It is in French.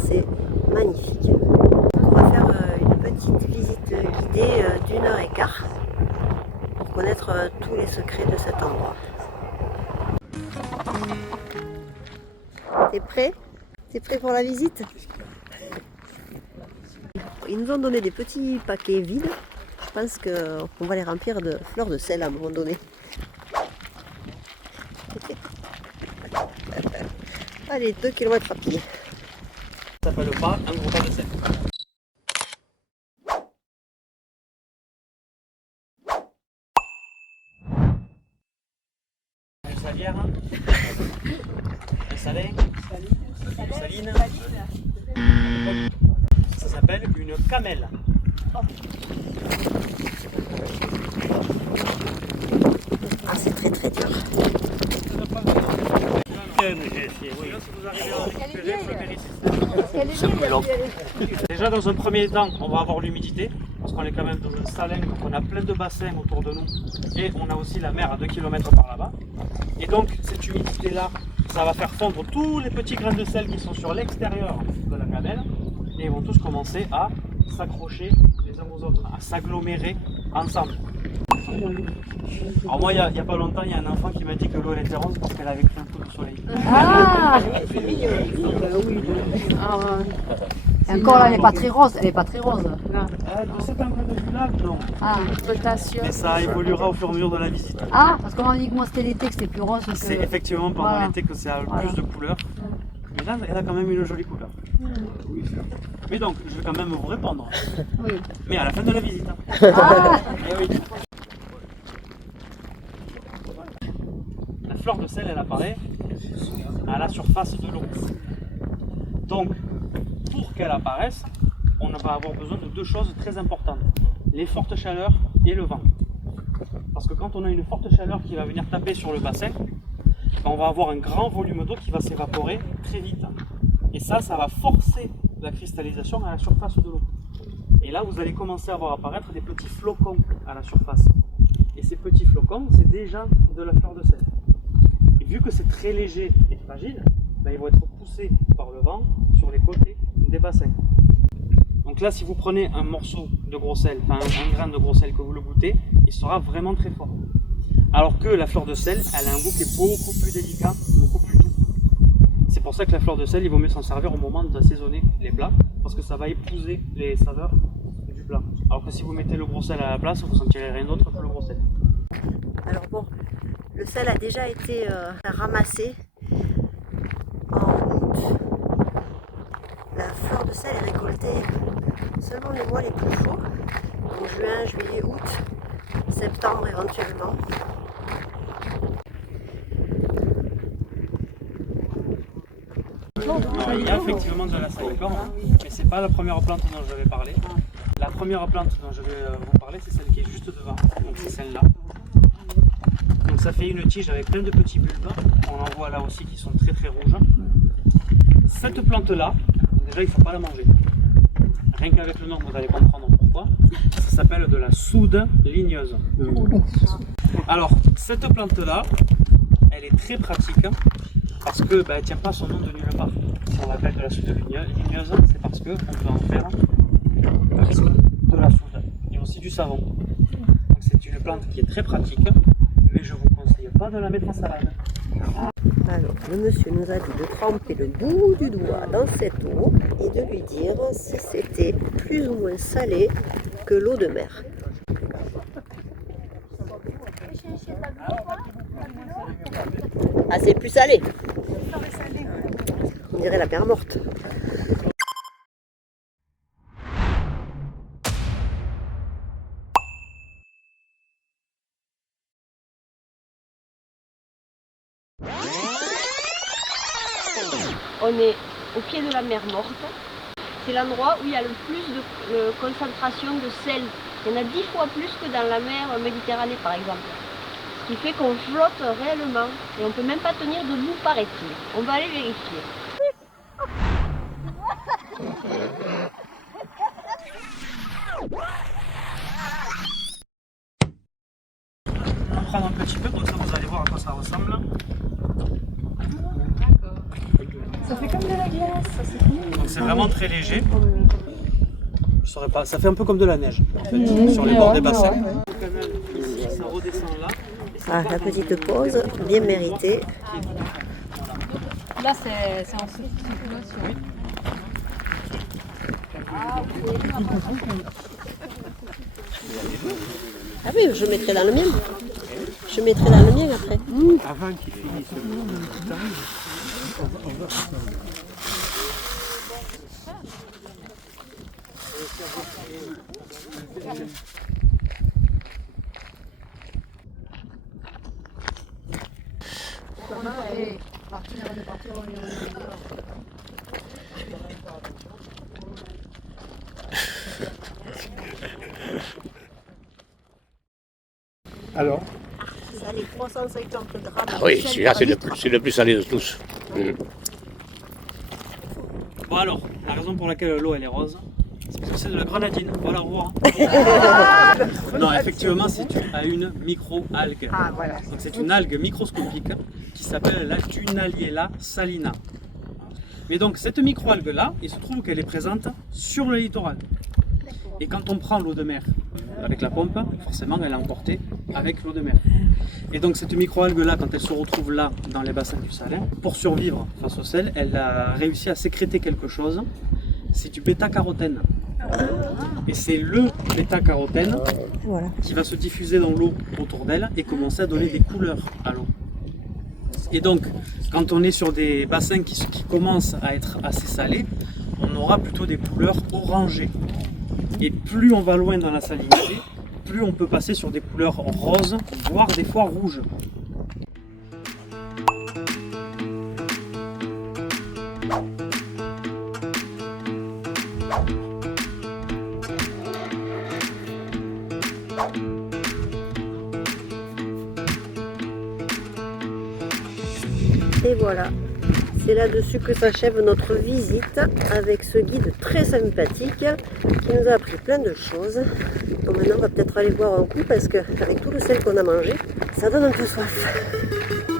c'est magnifique. On va faire une petite visite guidée d'1h15 pour connaître tous les secrets de cet endroit. T'es prêt? T'es prêt pour la visite? Ils nous ont donné des petits paquets vides. Je pense qu'on va les remplir de fleurs de sel à un moment donné. Allez, 2 km à pied. Ça s'appelle pas un gros tas de sel. Une salière, un salin, une saline. Ça s'appelle une camelle. Ah, c'est très très dur. Déjà dans un premier temps, on va avoir l'humidité, parce qu'on est quand même dans un salin, donc on a plein de bassins autour de nous, et on a aussi la mer à 2 km par là-bas. Et donc cette humidité-là, ça va faire fondre tous les petits grains de sel qui sont sur l'extérieur de la camelle, et ils vont tous commencer à s'accrocher les uns aux autres, à s'agglomérer ensemble. Alors moi, il n'y a pas longtemps, il y a un enfant qui m'a dit que l'eau était rose parce qu'elle avait pris un coup de soleil. Ah, et encore là, elle n'est pas très rose. Elle n'est pas très rose. De cet angle de vue-là, non. Ah, Mais ça évoluera au fur et à mesure de la visite. ah parce qu'on m'a dit que moi c'était l'été, que c'était plus rose. Que... C'est effectivement pendant Voilà. l'été que ça a le plus de couleurs. Mais là, elle a quand même une jolie couleur. Mais donc, je vais quand même vous répondre. Oui. Mais à la fin de la visite. Ah, Eh oui. La fleur de sel, elle apparaît à la surface de l'eau. Donc, pour qu'elle apparaisse, on va avoir besoin de deux choses très importantes. Les fortes chaleurs et le vent. Parce que quand on a une forte chaleur qui va venir taper sur le bassin, on va avoir un grand volume d'eau qui va s'évaporer très vite. Et ça va forcer la cristallisation à la surface de l'eau. Et là, vous allez commencer à voir apparaître des petits flocons à la surface. Et ces petits flocons, c'est déjà de la fleur de sel. Et vu que c'est très léger et fragile, ils vont être poussés par le vent sur les côtés des bassins. Donc là, si vous prenez un morceau de gros sel, enfin un grain de gros sel que vous le goûtez, il sera vraiment très fort. Alors que la fleur de sel, elle a un goût qui est beaucoup plus délicat, beaucoup plus doux. C'est pour ça que la fleur de sel, il vaut mieux s'en servir au moment d'assaisonner les plats, parce que ça va épouser les saveurs du plat. Alors que si vous mettez le gros sel à la place, vous ne sentirez rien d'autre que le gros sel. Alors bon, le sel a déjà été ramassé en août. La fleur de sel est récoltée selon les mois les plus chauds, en juin, juillet, août, septembre éventuellement. Il y a effectivement de la salicore, mais ce n'est pas la première plante dont je vais parler. La première plante dont je vais vous parler, c'est celle qui est juste devant, donc c'est celle-là. Donc ça fait une tige avec plein de petits bulbes, on en voit là aussi qui sont très très rouges. Cette plante-là, déjà il ne faut pas la manger. Rien qu'avec le nom, vous allez comprendre pourquoi. Ça s'appelle de la soude ligneuse. Alors, cette plante-là, elle est très pratique parce qu'elle ne tient pas son nom de nulle part. Si on l'appelle de la soude ligneuse, c'est parce qu'on peut en faire de la soude et aussi du savon. Donc c'est une plante qui est très pratique, mais je ne vous conseille pas de la mettre en salade. Alors, le monsieur nous a dit de tremper le bout du doigt dans cette eau et de lui dire si c'était plus ou moins salé que l'eau de mer. Ah, c'est plus salé. On dirait la mer morte. On est au pied de la mer morte. C'est l'endroit où il y a le plus de concentration de sel. Il y en a 10 fois plus que dans la mer Méditerranée par exemple. Ce qui fait qu'on flotte réellement et on ne peut même pas tenir debout paraît-il. On va aller vérifier. On va prendre un petit peu, comme ça vous allez voir à quoi ça ressemble. ça Ça fait comme de la glace, ça c'est cool. Donc c'est vraiment très léger. Je saurais pas, ça fait un peu comme de la neige en fait, sur les bords des bassins. Le canal ici, ça redescend là. Ah, la petite pause, bien méritée. Là, c'est en circulation. Oui. Ah oui, je mettrai dans le mien. Je mettrai dans le mien après. Avant qu'il finisse le temps, on va Alors Ça, les 350 grammes. Ah oui, celui-là c'est le plus salé de tous. Bon alors, la raison pour laquelle l'eau elle est rose, c'est parce que c'est de la grenadine, voilà voir. Non, effectivement c'est une micro-algue. Ah voilà. Donc c'est une algue microscopique qui s'appelle la Dunaliella salina. Mais donc cette micro-algue là, il se trouve qu'elle est présente sur le littoral. Et quand on prend l'eau de mer avec la pompe, forcément elle est emportée avec l'eau de mer. Et donc cette micro-algue là, quand elle se retrouve là dans les bassins du Salin, pour survivre face au sel, elle a réussi à sécréter quelque chose, c'est du bêta-carotène. Et c'est le bêta-carotène qui va se diffuser dans l'eau autour d'elle et commencer à donner des couleurs à l'eau. Et donc, quand on est sur des bassins qui commencent à être assez salés, on aura plutôt des couleurs orangées. Et plus on va loin dans la salinité, plus on peut passer sur des couleurs roses, voire des fois rouges. Et voilà, c'est là-dessus que s'achève notre visite avec ce guide très sympathique qui nous a appris plein de choses. Donc maintenant on va peut-être aller boire un coup parce qu'avec tout le sel qu'on a mangé, ça donne un peu soif.